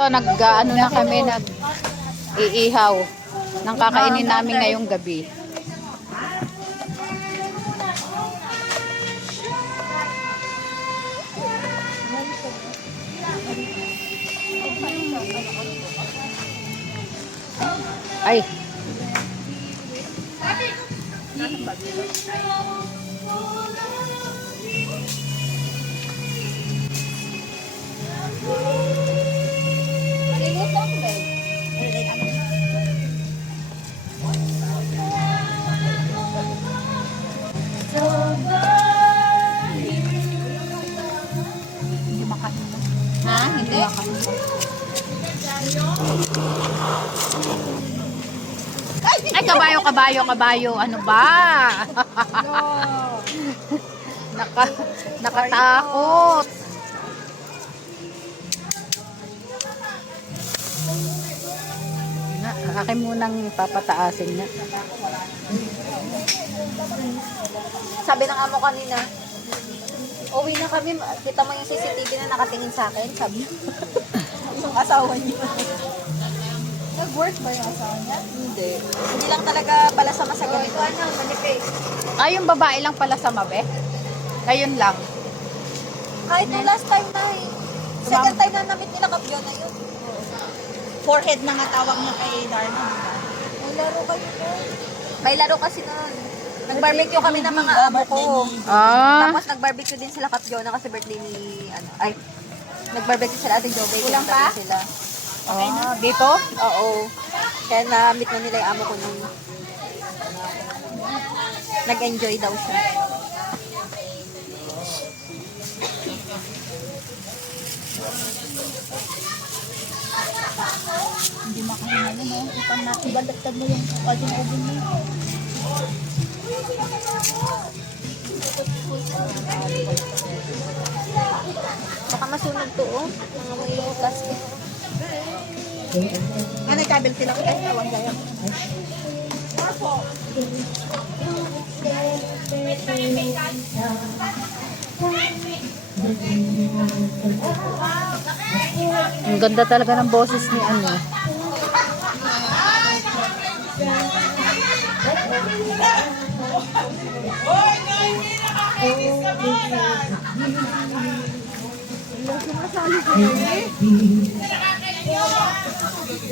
So, nag-ano na kami, nag-iihaw ng kakainin namin ngayong gabi. Ay. Ha? Hindi? Ay, kabayo. Ano ba? Nakatakot. Akin munang papataasin na. Sabi ng amo kanina, uwi na kami, kita mo yung CCTV na nakatingin sa akin, sabi. Yung asawa niya. Nag-work ba yung asawa niya? Hindi. Hindi lang talaga pala sama sa ganito. Ano, manifest. Ay, yung babae lang pala sa mabe? Ngayon lang. Kahit yung last time na eh. Second time na namit nila kapyon na yun. Forehead na nga tawag niya kay Darna. May laro kayo po. May laro kasi nun. Nag-barbecue kami ng mga amo ko. Ah. Tapos nag-barbecue din sila kapyon na kasi birthday ni, nag-barbecue sila ating Jobe. Kulang pa? Sila. Ah, dito? Oo. Kaya na-meet na nila yung amo ko nung nag-enjoy daw siya. Hindi makahinga mo, no? Ipang nakibaliktad mo yung kajin-ubin mo. Baka masunog to, oh. Mga may plastic. Ano, kabel sila ko tayo tawag gaya. Ang ganda talaga ng boses ni ano.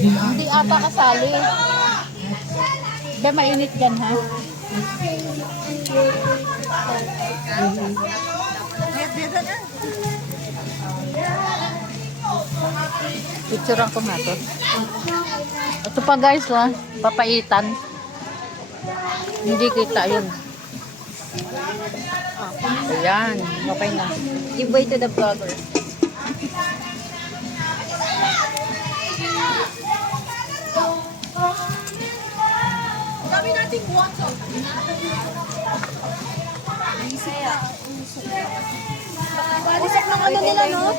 Hindi ata kasali. Ba mainit dyan, ha? Picturean ko nga to. Ito pa guys, papaitan. Hindi kita yun. Ayan, okay na. Give way to the vlogger. Sabi natin wato. Usok ng ano nila, no?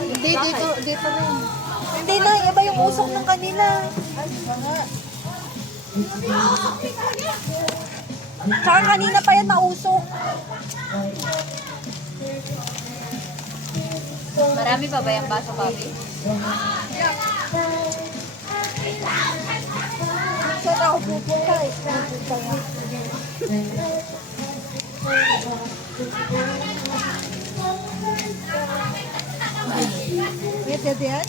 Hindi, dito na. Hindi na, iba yung usok ng kanila. Tsaka kanina pa yan nausok. Marami pa ba yung baso, Bobby? Saan ako pupunta? Wait, yan?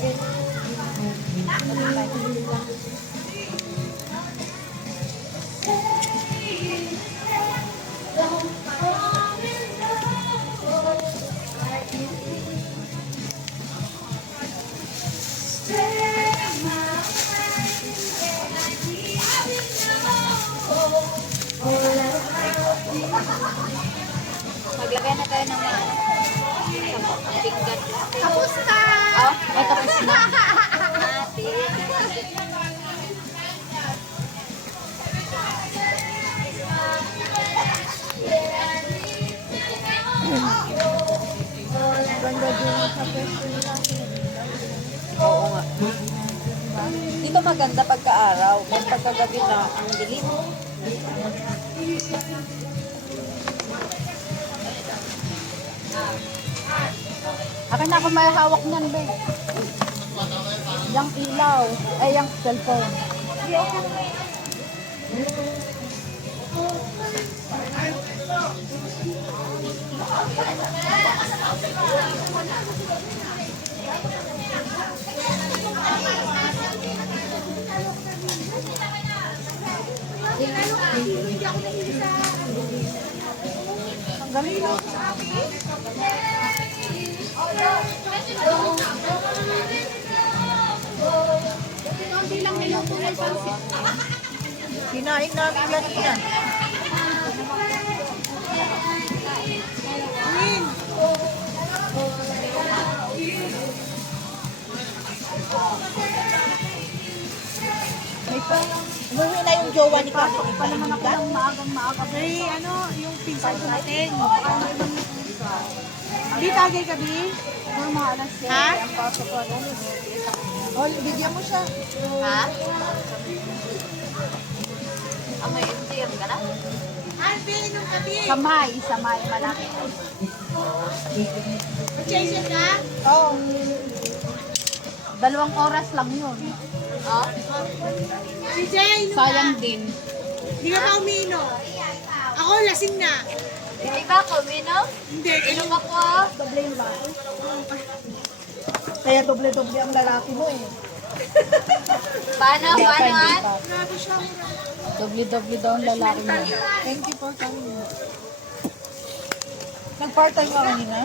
Maglagay na tayo ng mga pinggan. Tapos na! Oh, ay tapos na. Ganda din sa pwesto nila. Oo nga. Dito maganda pagka-araw. Kaya pagkagabi na, ang dilim. Akin na ako may hawak niyan, be. Yung ilaw. Ay, yung cellphone. Ang galing mo. Kinain namin kanina. May pa. Umuwi na yung jowa ni Kami. Pa naman ako ng maagang-maaga. May yung pinsan ko natin. Di tagay gabi? Mga alas 6. Ha? Ang pasok ko. Oh, bigyan mo siya. Ha? Ang may MTM ka na? Samay, malaki. Purchase ka? Oo. 2 oras lang yun. Oh? Sayang din. Hindi ka pa umiinom. Ako, lasing na. Hindi ba ako, Mino? Hindi. Inom ako ah. Doble yung bahay. Kaya doble-doble ang lalaki mo eh. Paano? An? Doble-doble daw ang lalaki mo. Thank you for coming. Nag-part-time ka kanina?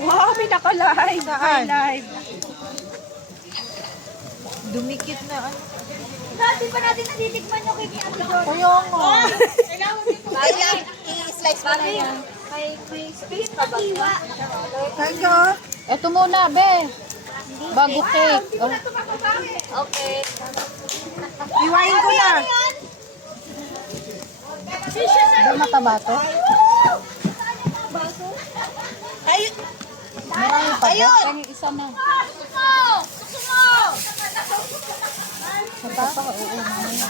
Wow, may naka-live. Saan? Live. Dumikit na. Dati pa natin natitikman yung cake ni Ate John. Kaya nga. Kailan? I-slice mo na yan. May space pa ba? Thank you. Eto muna, be. Bago cake. Oh, Okay. Iwain ko na. ba mataba to? Ay, Marami pa ba? Yung isa na. Sa pa, oo. Mamaya.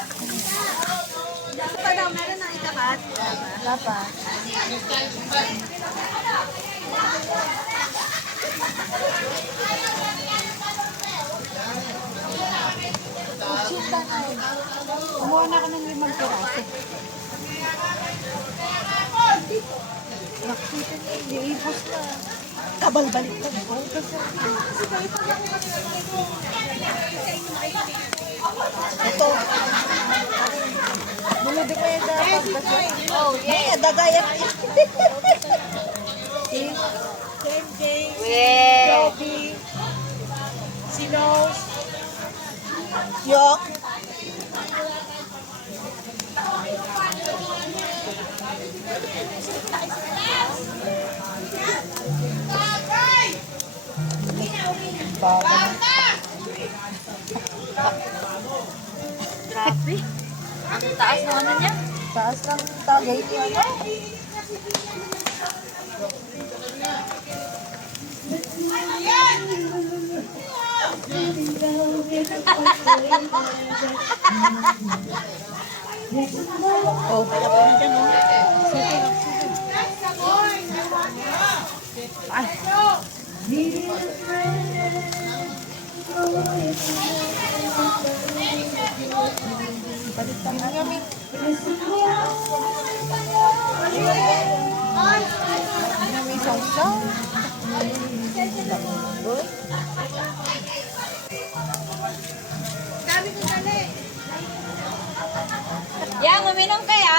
Pa daw, meron na ikakat. Wala pa. Kumuha na ako ng 5 piraso. nakita niya, iipos na. Kabal-balik ko. Ito. Bulod mo yung dapat. Oh, yeah. Dagayat. Same day. Yeah. Joby. Sinos. Yok. Grabe. Ang taas ng ano niya. Taas lang tagay niya. Oh, kaya po na dyan, oh. Palit pa nga kami. May sausaw. Dami ko dali. Yang, uminom kaya?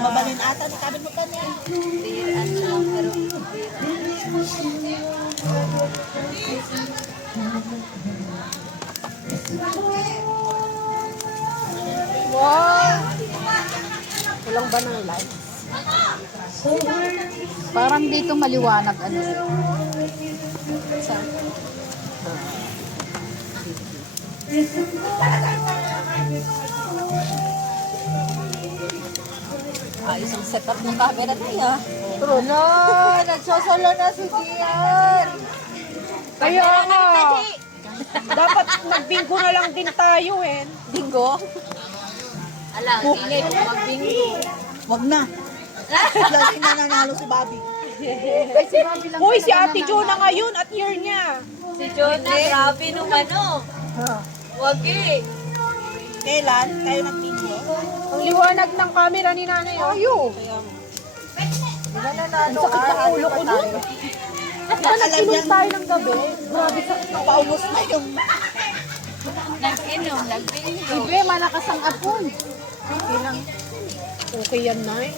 Mabalin ata ni kabin mo kanya. Wow! Kulang ba ng light? Parang dito maliwanag ano. Ayos ang setup ng camera niya. Wala, nagsasala na si Kian. Kaya nga. Dapat magbingko na lang din tayo eh. Bingo? Ala, hindi na magbingo. Wag na. Lasing na nanalo si Bobby. Hoy, si Ate Jonah ngayon at year niya. Si Jonah, grabe nung ano. Wag eh. Kailan? Kayo nag-video? Ang liwanag ng camera ni nanay. Ayo. Diba nanalo Sakit ka? ng ulo ko nun. Diba nag-inom tayo ng gabi? Grabe sakit ng Paubos na yung... Nag-inom, nag-bingo. Ibe, malakas ang apon. Okay yan, Nay.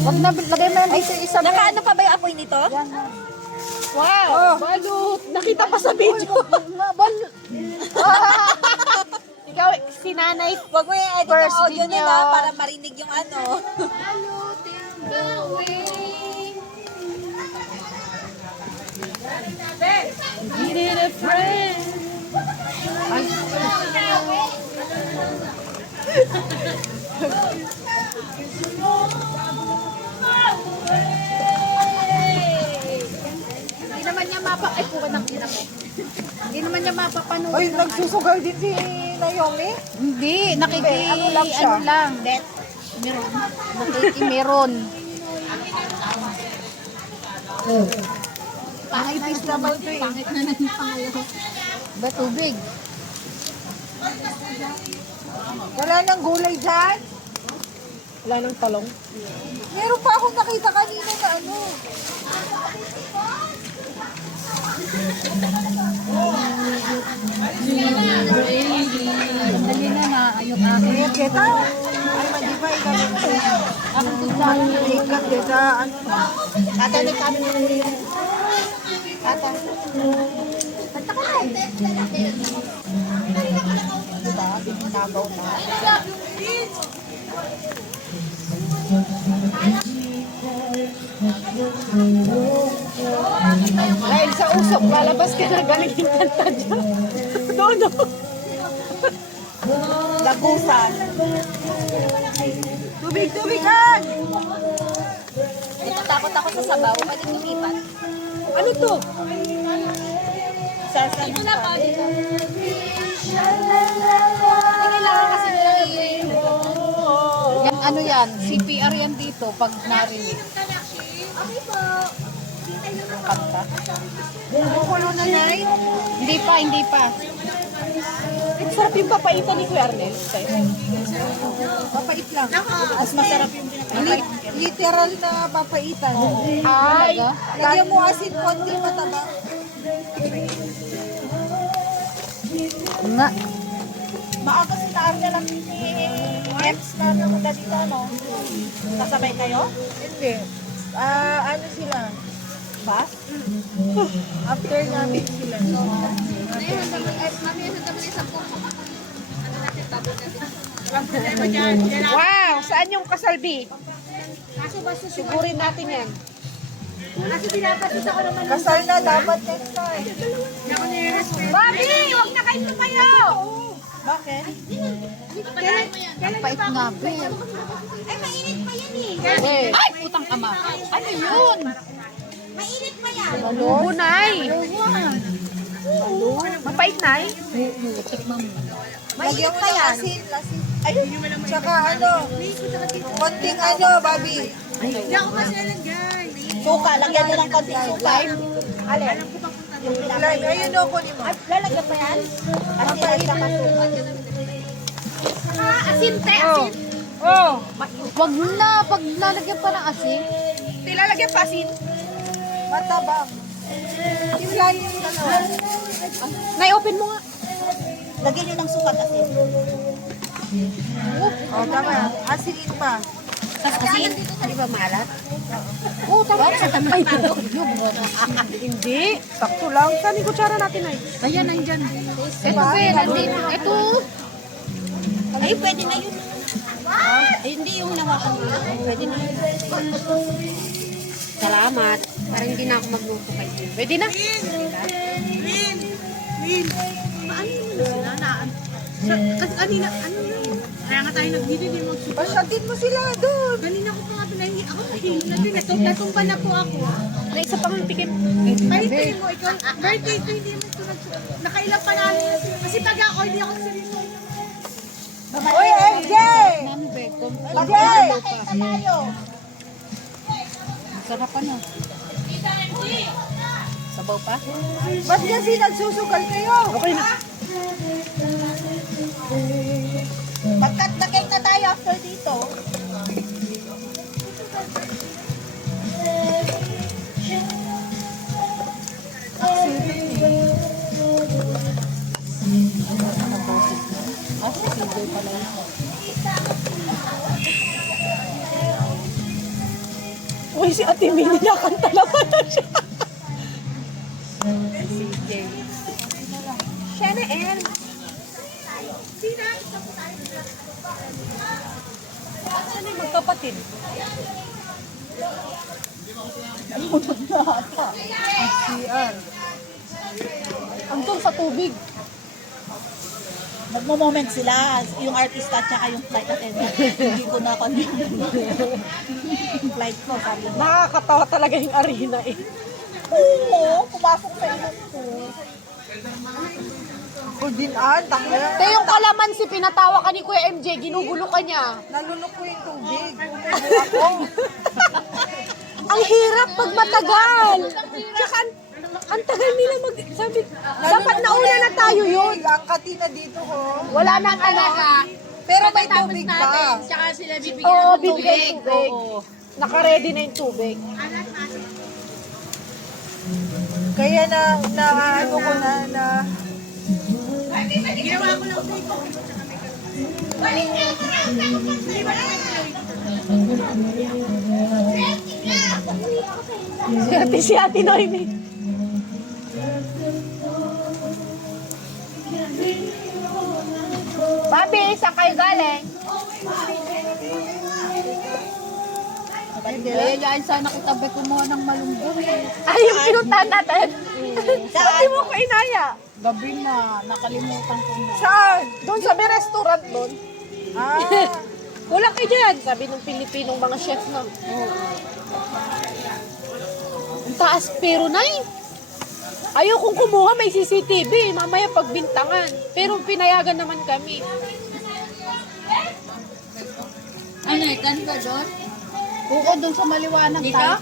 Wag na, lagay mo yan dito isa. Nakaano pa ba yung apoy nito? Wow! Balut! Nakita pa sa video. Ikaw, si nanay. Wag mo i-edit First yung audio din nila yun. para marinig yung ano. Needed a friend. Hindi naman niya ay puka ng ina mo. Hindi naman niya mapapanood. Ay, nagsusugal din si Naomi? Hindi, ano lang siya? ano lang. Meron. Nakikimeron. Pangipis naman ito eh. Ba, tubig? Wala nang gulay dyan? Wala nang talong. Meron pa akong nakita kanina na ano. Sandali na ayok akin. Kaya kita, ay madiba ikaw ito. Ako tutang. Ikat kita, ano na. Tatanik kami na nila. Tata. Tata ka na. Diba? Bininabaw na. Dahil sa usok, lalabas ka na galing yung kanta dyan. No. Lagusan. Tubig, tubigan! Natatakot ako sa sabaw. Pwede lumipat. Ano to? Ito na pa dito. Kailangan kasi nila Yan, ano yan? CPR yan dito pag narinig. Ang kanta. Bumukulo na nai. Hindi pa. Ang sarap yung papaitan ni Kuya Arnel. Papait lang. Mas masarap yung literal na papaitan. Ay! Talaga? Lagyan mo asin konti mataba. Nga. Maaga si Arnel ang ex na namunta dito, no? Kasabay kayo? Hindi. Ano sila? Bus? After namin sila. Wow! Saan yung kasalbi? Sigurin natin yan. Kasal na dapat next time. Bobby! Huwag na kayo tumayo! Bakit? Ang pait nga, be. Ay, mainit pa yan Ay, putang ama. Ano yun? Mainit pa yan. Lubo, Nay! Mapait, Nay? Lagyan mo ng asin. Ay, tsaka ano, konting ano, Bobby. Hindi ako kasi nalagyan. Suka, lagyan mo ng konting suka. Alin? Yung lime. Ayun o, kunin mo. Lalagyan pa yan? Asin at saka suka. Asin, te, asin. Oh! Wag na, pag lalagyan pa ng asin. Tilalagyan pa asin. Matabang. Yung lalim na naman. Nay, open mo nga. Lagyan nyo ng suka at asin. Oh, tama. Asinin pa. Asin? Di ba malat? Oh, tama. Ay, Hindi. Sakto lang. Saan yung kutsara natin, Nay? ayan, nandyan. Ito, be, nandito. Ito. Ay, pwede na yun. Ay, hindi yung nawakan mo. Pwede na yun. Salamat. Parang hindi na ako magluto kayo. Pwede na. Kasi kanina, ano yun? Kaya nga tayo nag-video din mag-shoot. Pasyatin mo sila doon. Kanina ko pa nga pinahingi. Ako nahingi na din. Natumba na po ako. May isa pang tikim. Pahintayin mo, ikaw, birthday ko, hindi mo ito nag-shoot. Nakailang panalo na sila. Kasi pag ako, hindi ako seryoso. Uy, MJ! MJ! Sarap ano. Sabaw pa? Ba't kasi nagsusugal kayo? Okay na. Magkat na cake na tayo after dito. Uy, si Ate Minnie nakanta naman na siya. Siya na N. Saan yung magkapatid? Andun sa tubig. Nagmo-moment sila, yung artista at saka yung flight attendant. Hindi ko na yung flight ko, sabi niya. Nakakatawa talaga yung arena eh. Oo, pumasok sa ilong ko. Ako din, tangya. Te, yung kalamansi, pinatawa ka ni Kuya MJ, ginugulo ka niya. Nalunok ko yung tubig. Tumubo ako. Ang hirap pag matagal. Tsaka ang tagal nila sabi, dapat nauna na tayo yun. Ang katina dito ko. Wala nang alaga. Pero may tubig ba? Tsaka sila bibigyan Oo, ng bibigay tubig. tubig. Naka-ready na yung tubig. Kaya na ano ko na Ginawa ko lang ito. Si Ate Noemi. Papi, saan kayo galing? Eh, yan sana kitabi kumuha ng malunggong eh. Ay, yung pinuntahan natin. Ba't di mo ko inaya? Gabi na, nakalimutan ko na. Saan? Doon sa may restaurant doon. Ah, Wala kayo dyan, sabi ng Pilipinong mga chef na. Ang taas pero nay. Ayaw kong kumuha, may CCTV. Mamaya pagbintangan. Pero pinayagan naman kami. Ano, kan ba doon? Oo, doon sa maliwanag tayo.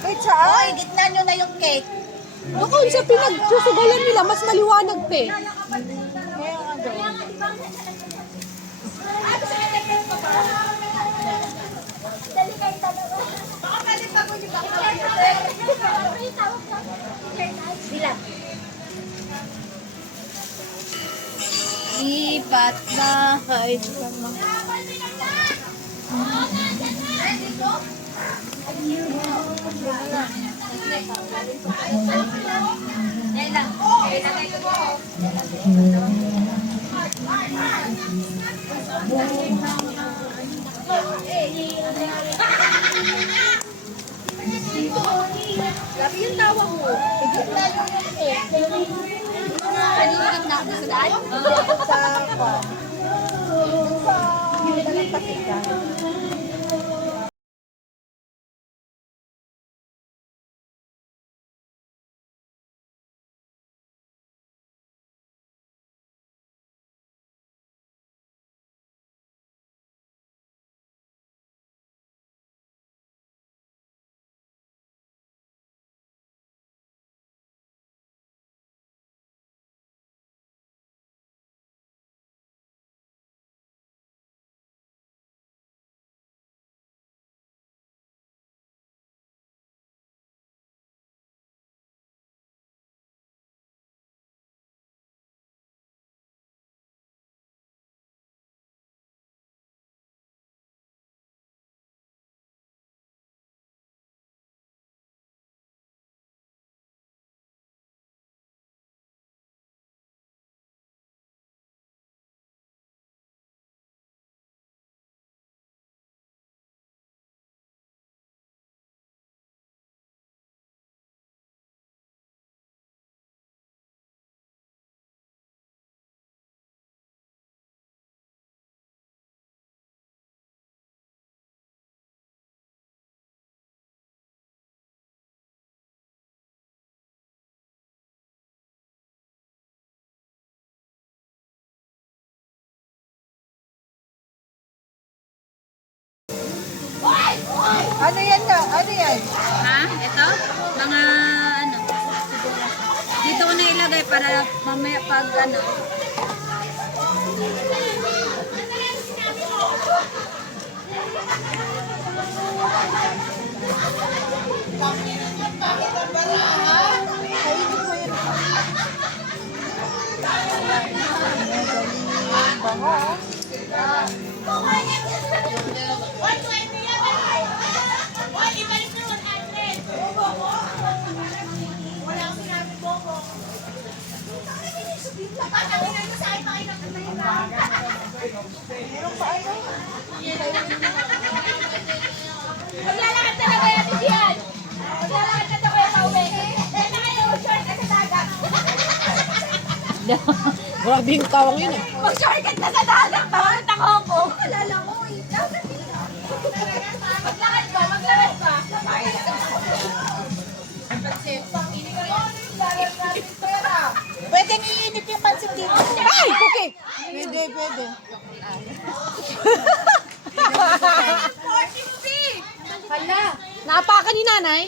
wait saan? Oy, gitna nyo na yung cake. Doon sa pinagsusugalan nila, mas maliwanag pe. Lipat bahay. Grabe yung tawa mo. Gitna yung cake. Kanina na ako sa daan. Sa Ano yan ka? Ano yan? Ha? Ito? Mga ano? Dito ko na ilagay para mamaya pag ano. Maglalakad talaga yan, Dian. Maglalakad na ako yung pauwi. Dahil na kayo, shortcut sa dagat. Grabe yung tawang yun eh. Mag-shortcut na sa dagat. Papunta ko ako. Alala mo, dagat dito. Maglakad ba? Maglakad ba? Pwedeng iinit yung pansit dito. Ay! Okay! Pwede, pwede. Hala. Naapakan ni nanay?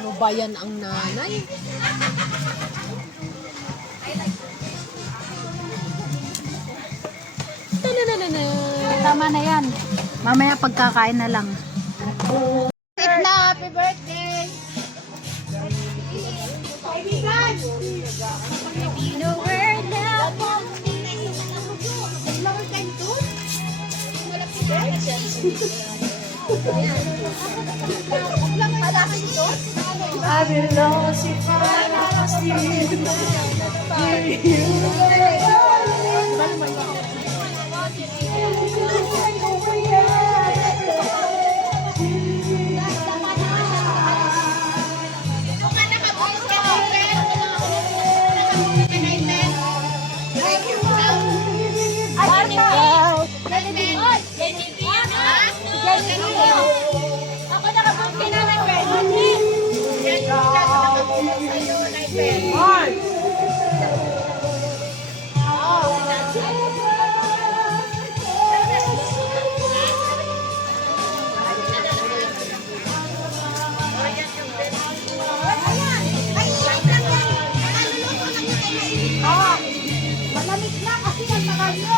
Ano ba yan ang nanay? Tananana. Tama na yan. Mamaya pagkakain na lang. Eat na, happy birthday! Ako nakabukti na nag-pen. Malamig na kasi ang tagal nyo.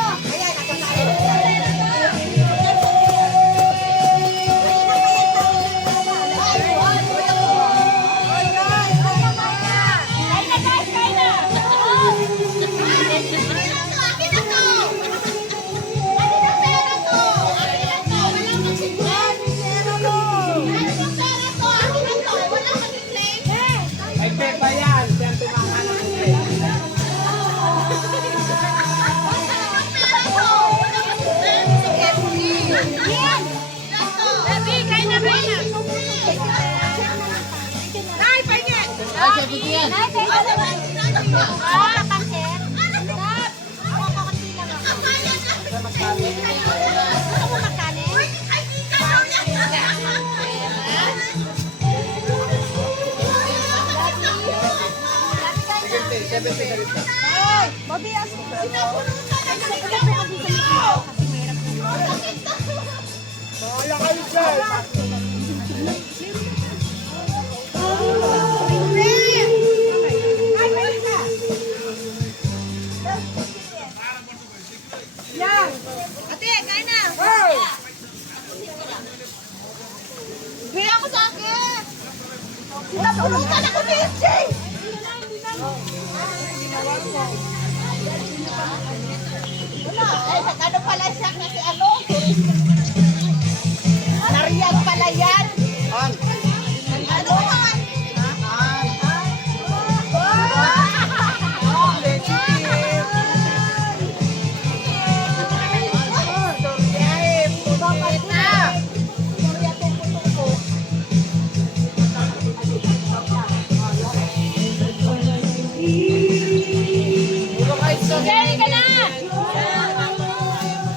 Pinapulutan ako ni SJ! Wala, eh, ano pala siya kasi ano? Nariyan pala yan. Ano man? Jerry ka na!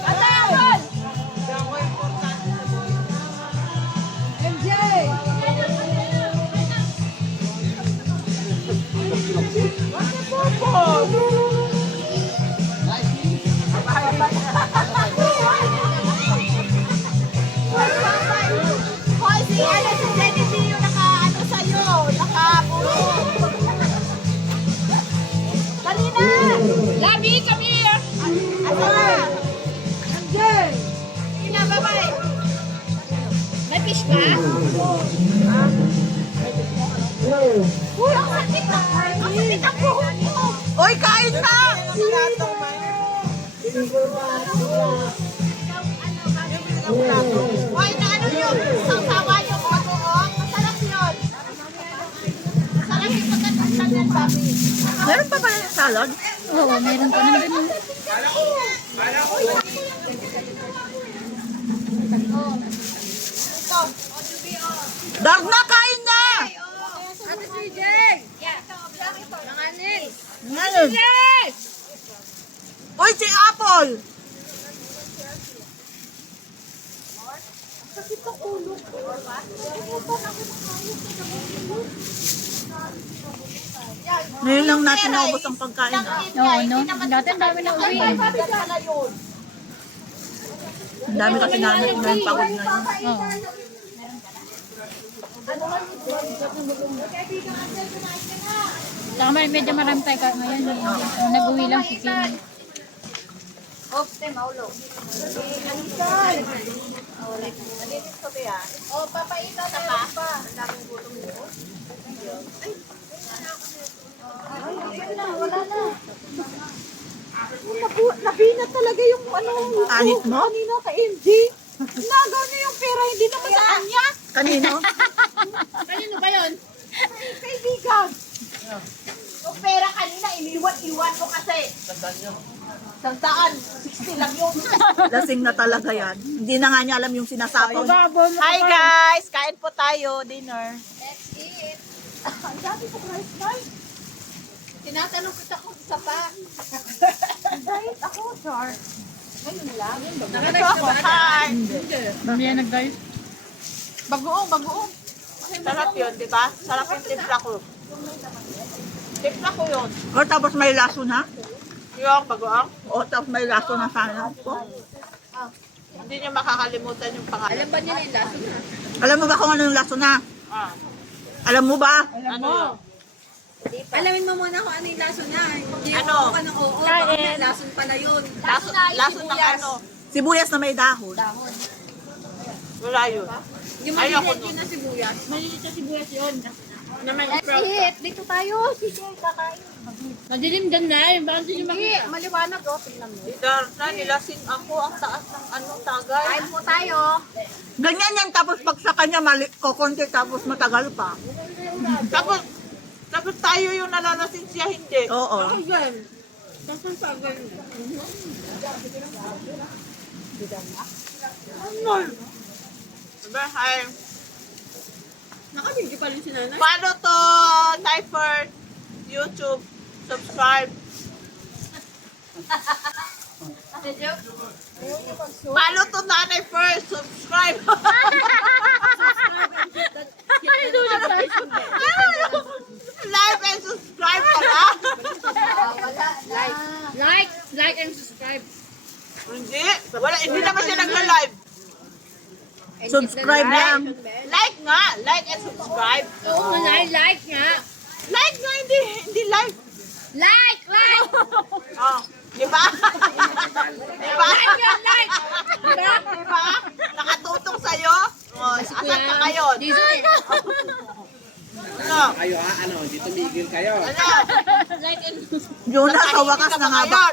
Atawad! ka? Uy, ang sakit na. Ang sakit ang buhok mo. Oy, kain na! Hoy, na ano yun? Sasawa yung bagoong. Masarap yun. Masarap yung pagkatapos ng babi. Meron pa ba yung salad? Oo, meron pa nandun. Darna, kain na! Ngayon. Oy, si Apple! Ngayon lang natin naubos ang pagkain. Oo, no? Dati ang dami na uwi. Ang dami kasi namin ng pagod ngayon. Oo. Saka medyo marami tayo kahit ngayon. Nag-uwi lang si Kim. Oh, te, maulo. O, papaita na pa. Nabinat talaga yung ano, Anit mo? kanina ka MJ. Nagaw niya yung pera, hindi naman sa kanya. Kanino? Kanino ba yun? Kaibigan. Yung pera kanina, iniwan mo kasi. Sandaan, 60 lang yun. Lasing na talaga yan. Hindi na nga niya alam yung sinasapaw. Hi guys, kain po tayo, dinner. Tinatanong kita kung isa pa. Diet ako, Char. Nakalive ka ba? Hi! Mamaya nag-dive. Bagoong. Sarap yun, di ba? Sarap yung timpla ko. Timpla ko yun. O tapos may laso na? Yung bagoong? O tapos may laso na sana. O. Hindi niya makakalimutan yung pangalan. Alam ba niya na yung laso na? Alam mo ba kung ano yung laso na? Alam mo ba? Ano yun? Alamin mo muna kung ano yung laso niya. Hindi Ano? yung ka ng oo. Baka may lason pala yun. Laso ng ano? Sibuyas na may dahon. Wala yun. Yung Ayoko maliliit yun na sibuyas. Maliliit na sibuyas yun. Na may Let's eat. Dito tayo. Sige, kakain. Madilim din na yun. Bakit hindi Hindi, makita? maliwanag oh. Tingnan mo. Darna, nilasing ako ang taas ng ano, tagay. Kain po tayo. Ganyan yan, tapos pag sa kanya kokonti, tapos matagal pa. Tapos tayo yung nalalasing siya, hindi. Oo. Tapos pa ganun. Ano? Diba, hi. Nakabigyo pa rin si nanay. Paano to, Cypher? YouTube, subscribe. Paano to, Nanay First? Subscribe. Like and subscribe pala. Like and subscribe. Hindi naman siya nagla-live. Subscribe lang. Like nga, like and subscribe. Oo nga, like nga. Like nga, hindi live. Like! Oh, di ba? Di ba? Like! Di ba? Nakatutong sa'yo? Oh, asan ka ngayon? Ano? Kayo ano, di tumigil kayo. Ano? Like and Jonas, sa wakas na nga ba?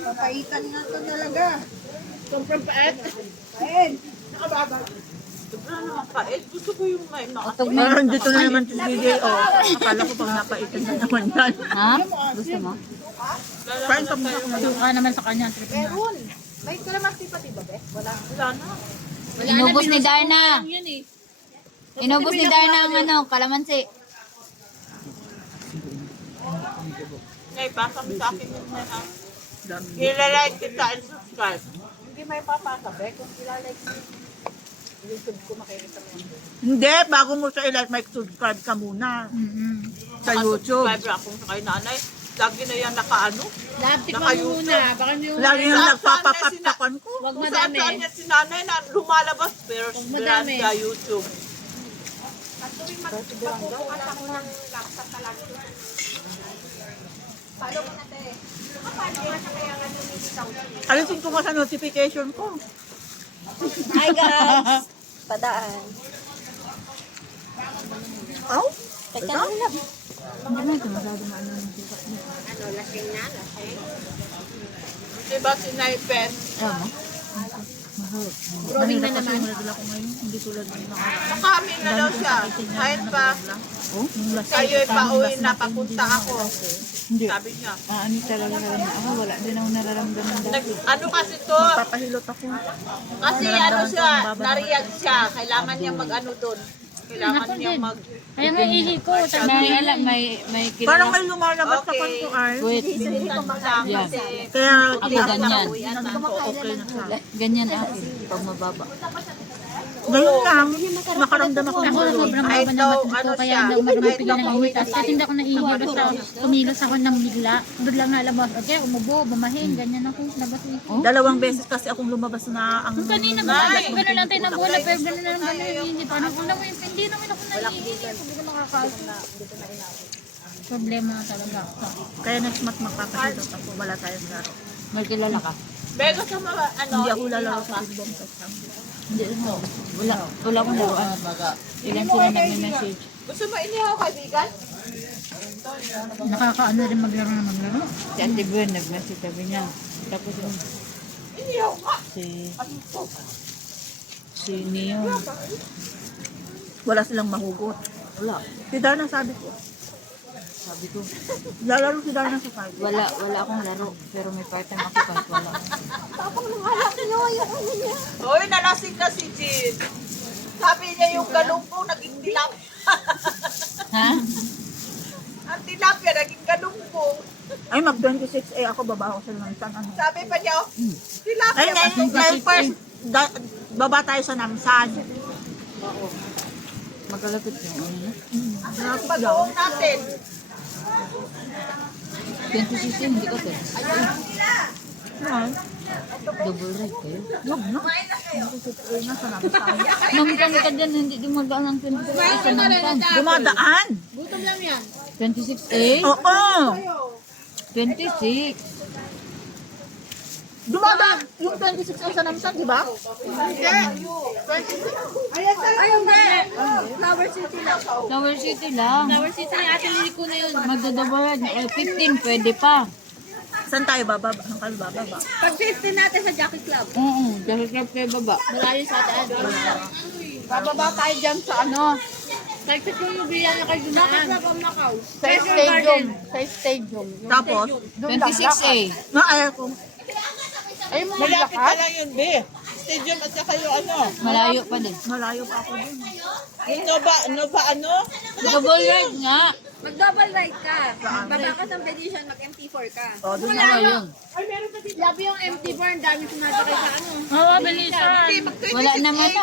Papaitan nga to talaga. sobrang paet. Kain. Sobrang naman pait. Gusto ko yung may mga... Parang dito na naman si DJ. Oh, akala ko pag napaitan na naman yan. Ha? Gusto mo? Friend of the... Suka naman sa kanya. Trip na. Meron. May kalamansi pa diba, be? Wala. Wala na. Inubos ni Darna. Yun eh. Inubos ni Darna ang ano, kalamansi. Ngay, pasa mo sa akin yun na ha. Ilalike kita and subscribe. Hindi may papasa, be. Kung ilalike mo. YouTube ko makikita mo. Hindi, bago mo sa ilike, may subscribe ka muna. Sa YouTube. Subscribe ako sa kay nanay. Lagi na yan nakaano. Lahat tikman mo muna. Baka nyo... Lagi na nagpapapatapan ko. Huwag Kung madami. saan yan si nanay na lumalabas. Pero madami. sa YouTube. Follow mo na, te. Paano nga siya kaya nga Alisin ko nga sa notification ko. Hi guys! Padaan. Aw? Teka lang lang. Diba sniper? Growing na naman. Makami na daw siya. Kahit pa kayo'y pauwi na papunta ako. Sabi niya. Ano talaga ako, wala din ako nararamdaman. Ano kasi to? Papahilot ako. Kasi ano siya, nariyag siya. Kailangan niya mag-ano doon. Kailangan niya mag... Kaya nga ihi ko. May Parang may lumalabas sa Okay. pantuan. Wait, Lang kasi Kaya ako ganyan. okay na siya. Ganyan ako, pag mababa. Ngayon lang, nakaramdam ako ng Ako ulo. sobrang Kahit baba ng daw, batis ko, ano kaya siya, hindi ako marunong kahit pigilan ng daw ihi. Tapos kasi hindi ako naihi, basta kumilos ako ng bigla. Biglang nalabas. Okay, umubo, bumahin, ganyan ako. Labas ihi. 2 beses kasi akong lumabas na ang... Kanina ba? Gano'n lang tayo ng bola, pero gano'n na lang gano'n yung hindi. Parang alam mo, hindi naman ako naihi. Hindi ko nakakaasa. Problema na talaga ako. Kaya next month magpapahilot ako. Wala tayong laro. May kilala ka? Bego sa mga ano. Hindi ako lalaro sa Big Bang. Hindi, wala akong laruan. Ilan sila nag-message. Gusto mo inihaw kaibigan? Nakakaano rin maglaro na maglaro. Si Ate Gwen nag-message, sabi niya. Tapos yung Inihaw ka. si Neo. Wala silang mahugot. Wala. Si Darna sabi ko. Sabi ko, Lalaro si Darna sa 5. wala akong laro. Pero may part-time ako kahit wala. Hoy, nalasing na si Jin. Sabi niya yung galungkong naging tilapia. Ha? Ang tilapia naging galungkong. Ay, mag-26A ako, babaho sa Namsan. Ano? Sabi pa niya, tilapia Ay, ba? ngayon first, baba tayo sa Namsan. Magkalapit yung ano na. Pag-uong natin. 26 hindi ko to. Ay, Double ride kayo. wag na. 26A na sa Namsan. Mamkan ka din, hindi dumagaan ng 26 sa Nampan. Dumadaan. 26A? Oo. 26. Dumadaan. Yung 26A sa Namsan, di ba? Flower City lang. Flower City yung ate liliko na yun. Magdadouble ride. 15, pwede pa. Saan tayo bababa? Hangkal bababa. Pag 15 natin sa Jockey Club. Oo, dahil club kayo baba. Malayo sa atin. Bababa tayo dyan sa ano. Sa Stadium. Sa stadium. Tapos, 26A. na ayaw ko. Ay, malapit na lang yun, be. Stadium at saka yung ano. Malayo pa din. Malayo pa ako dun. Yung Nova ano? Double ride nga. Mag-double ride ka. Baba ka ng Venetian, mag-MT4 ka. O, dun na. Ano yun? Labi yung MT4, ang dami sumasakay sa ano. Oo, Belisan. Wala naman na.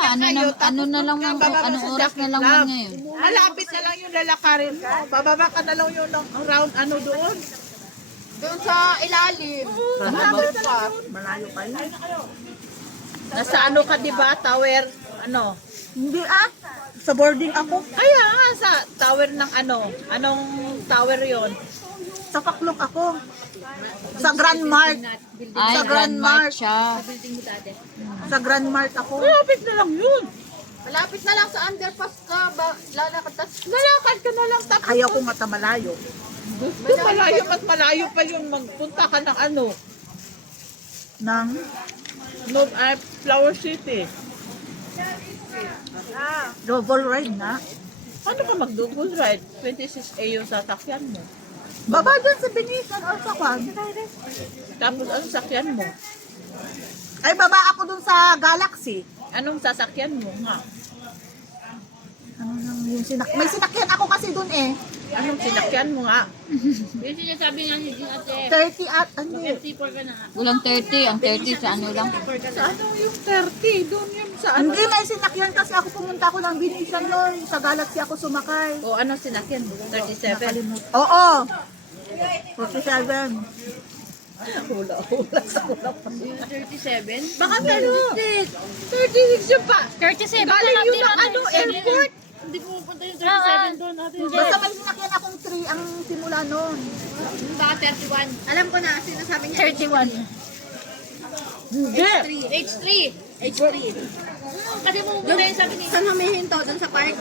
Ano na lang man, anong oras na lang man ngayon. Malapit na lang yung lalakarin mo. Bababa ka na lang yung round ano doon. Doon sa ilalim. Malapit pa. Malayo pa yun. Nasa ano ka diba? Tower, ano? Hindi sa boarding ako. Kaya nga sa tower ng ano. Anong tower yon? Sa Paklok ako. Sa Grand Mart. Ay, Sa Grand Grand Mart Mart. siya. Sa Grand Mart ako. Malapit na lang yun. Malapit na lang sa underpass ka. Lalakad Lalakad ka na lang tapos. Ayaw ko matamalayo. Doon malayo at malayo pa yun. Magpunta ka ng ano. Nang Flower City. double ride na. Ano ka mag-double ride? 26A yung sasakyan mo. Baba dyan sa Benisan or sa Kwan. Tapos anong sakyan mo? Ay, baba ako dun sa Galaxy. Anong sasakyan mo nga? Ano nang yung may sinakyan ako kasi dun eh. Anong sinakyan mo nga? Yung sinasabi nga ni ate, 30 at ano eh. MT4 ka na nga. Walang 30. Ang 30 sa ano lang. Sa ano yung 30? Doon yung sa ano? Hindi, may sinakyan kasi ako pumunta ako ng Benisan noon. Sa Galaxy ako sumakay. O anong sinakyan mo? 37? Oo. 47. Hula-hula sa hula pa. 37? Baka 36 yun pa. 37 Galing yun ng ano, airport. Hindi pupunta yung 37 doon natin. Basta may sinakyan akong 3 ang simula noon. Baka 31. Alam ko na, sinasabi niya. 31. Hindi. H3. Kasi pumunta yun sabi ni... Saan humihinto? Doon sa park?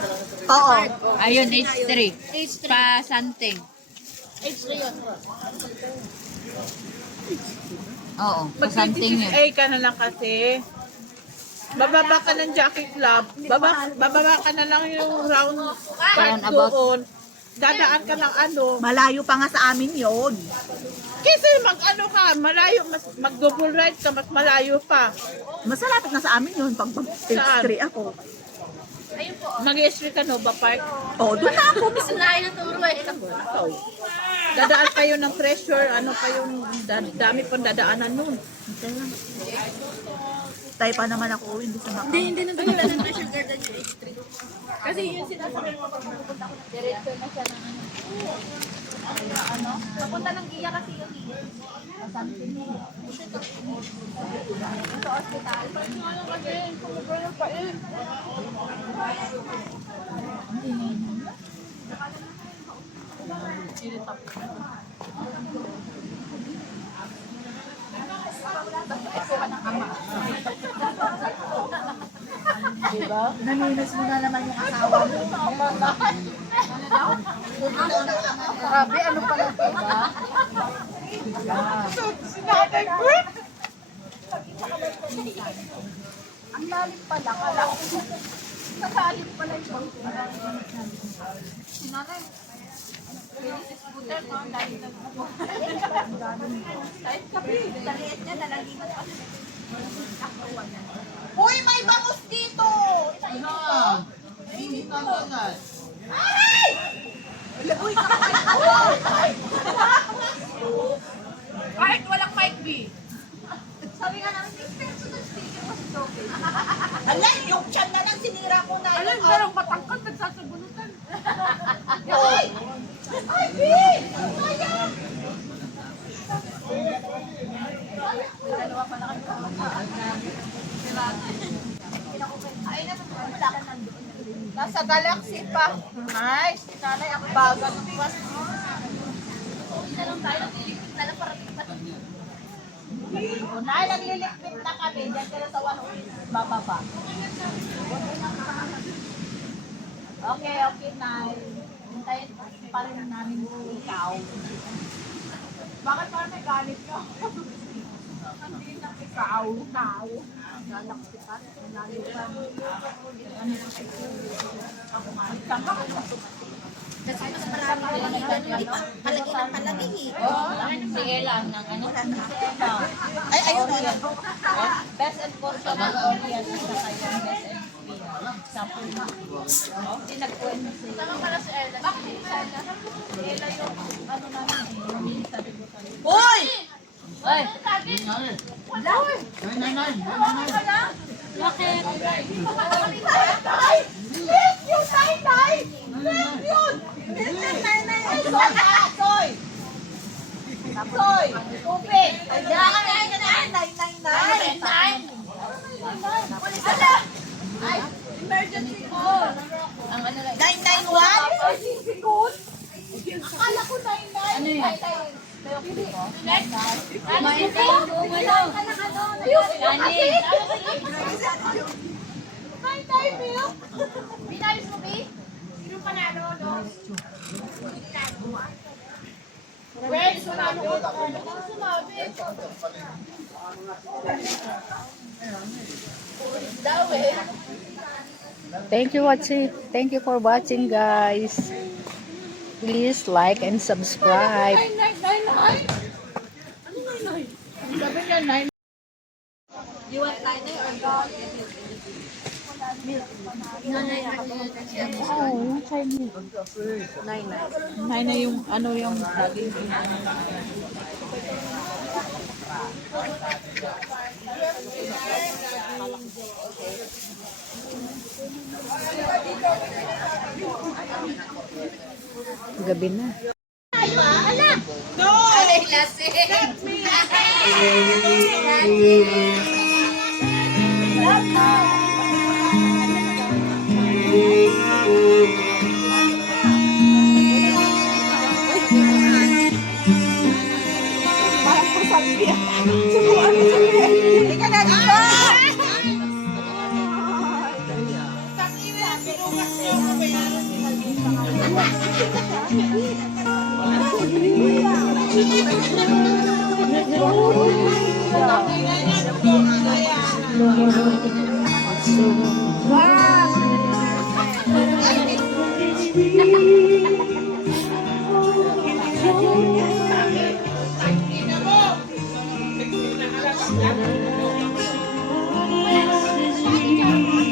Oo. Ayun, H3. H3. Pa something. H3 yun. Oo, pa something yun. Mag-26A ka na lang kasi. Bababa ka ng Jockey Club. Bababa ka na lang yung round park Roundabout. doon. Dadaan ka ng ano. Malayo pa nga sa amin yon. Kasi mag-ano ka, malayo, mag-double ride ka, mas malayo pa. Mas malapit na sa amin yun pag mag-street ako. Mag-i-street ka, Nova Park. Oo, doon na ako. Sinayin na turo eh. Dadaan kayo ng pressure, ano pa yung dami pang dadaanan nun. Tayo pa naman ako, hindi sa Macau. Hindi na doon wala ng pressure garden yung H3. Kasi yun sinasabi mo pag pupunta ko ng diretso na siya ng ano. Papunta ng Giya kasi yung Giya. Ito hospital. Naminos mo na naman yung asawa mo. Grabe, ano pala ito, ba? Ang lalim pala. Kala ko. Nakalim pala yung sinanay. Scooter ko, ang dahil na kahit kapi, taliit niya, nalalimot pa. Uy, may bangus dito! Kahit walang mic B. Sabi nga namin, pero sa speaker pa si Sophie. Ala, yung tiyan na lang sinira ko na. Alam, parang matangkad nagsasabunutan. Ay! Ay, Bin! Sayang! Nasa Galaxy pa. Nice. Nanay, ang bagal ng bus. Nay, naglilikpit na kami. Diyan ka na sa bababa. Okay, Nay. Hintayin pa rin namin ikaw. Bakit parang may galit ka? Hindi na ikaw. Galaxy pa. Layo pa. Kasi mas marami palagi ng palagi eh. Si Ella ng ano? Ay, ayun. Best and customer audience sa kayong Best and Sample na. Hindi nagkwento si Tama pala si Ella. Bakit si Ella? Si Ella yung ano namin eh. Uy! Ay! Bakit? Nay! Yes, yun, Nay! Yes, yun! Yes, Nay! Ay, Soy! Soy! Soy! Tubig! Ay, diyan ka na! Nay! Ala! Ay, emergency call! Ang ano lang. 991? Akala ko 99. Ano yun? Maintain mo mo lang. Kanin. Binalis mo, B? Sino panalo, no? Well, sumalo ko. Sumabi. Daw eh. Thank you for watching, guys. Please like and subscribe. Sabi niya, 9. You want nine or dog? Nine na yung ano yung saging. Gabi na. Subukan mo sabihin.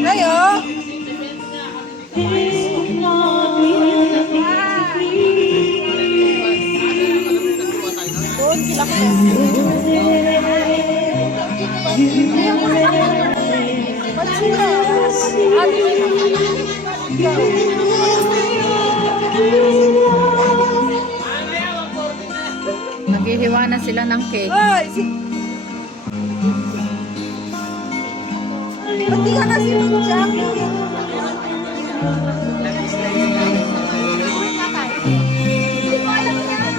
Ayo. Naghihiwa na sila ng cake. Ay, ba't di ka kasi mag-jack? Hindi ko alam yan.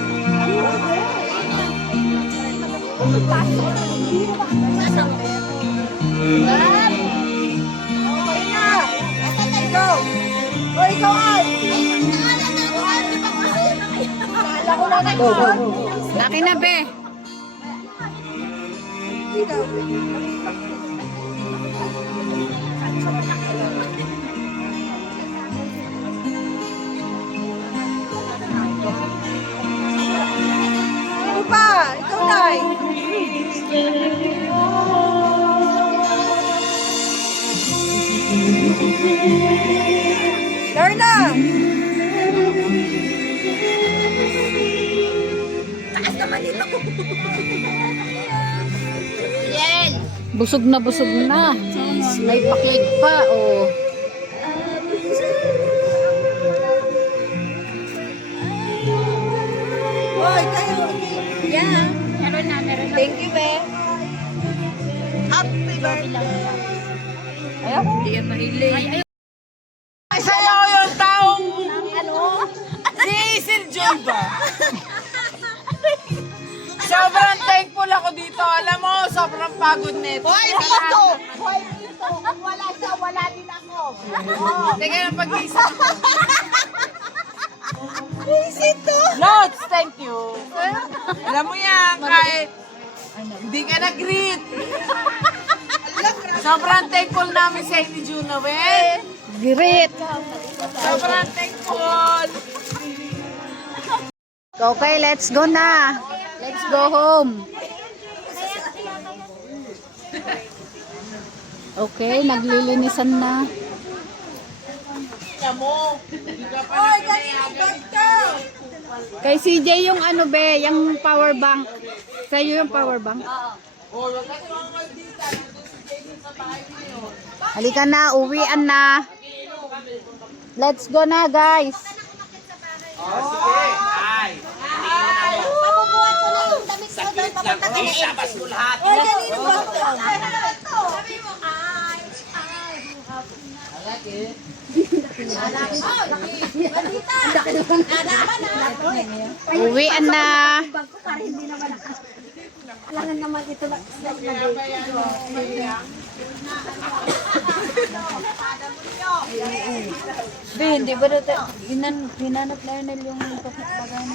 Okay na. Ikaw. O, ikaw ay. Kala ko na nag-on. Laki na, be. Ikaw. Sino pa? Ikaw na. Darna! Busog na busog na. May paklik pa, oh. Hoy, kayo. Yeah. Meron na. Thank you, be. Happy birthday! Hindi yan mahilig. Sa'yo yung taong si Isil Joy ba? Sobrang thankful ako dito. Alam mo, sobrang pagod nito. Hoy, dito! Hoy, dito! Kung wala siya, wala din ako. Teka ng pag-iisip ko. Lods, thank you. Alam mo yan, kahit hindi ka nag-greet. Sobrang thankful namin sa ni Junawel. Great. Sobrang thankful. Okay, let's go na. Let's go home. Okay, naglilinisan na. Hoy, kanino bag ka? Kay CJ yung ano be, yung power bank. Sa'yo yung power bank. Halika na, uwian na. Let's go na, guys. Pabubuhat ko na yung damit ko doon papunta ka na Ilabas mo lahat. Hoy, kanino bag ka? Uwian na. Kailangan naman ito lang. Be, hindi ba dito hinanap na yun yung bagay na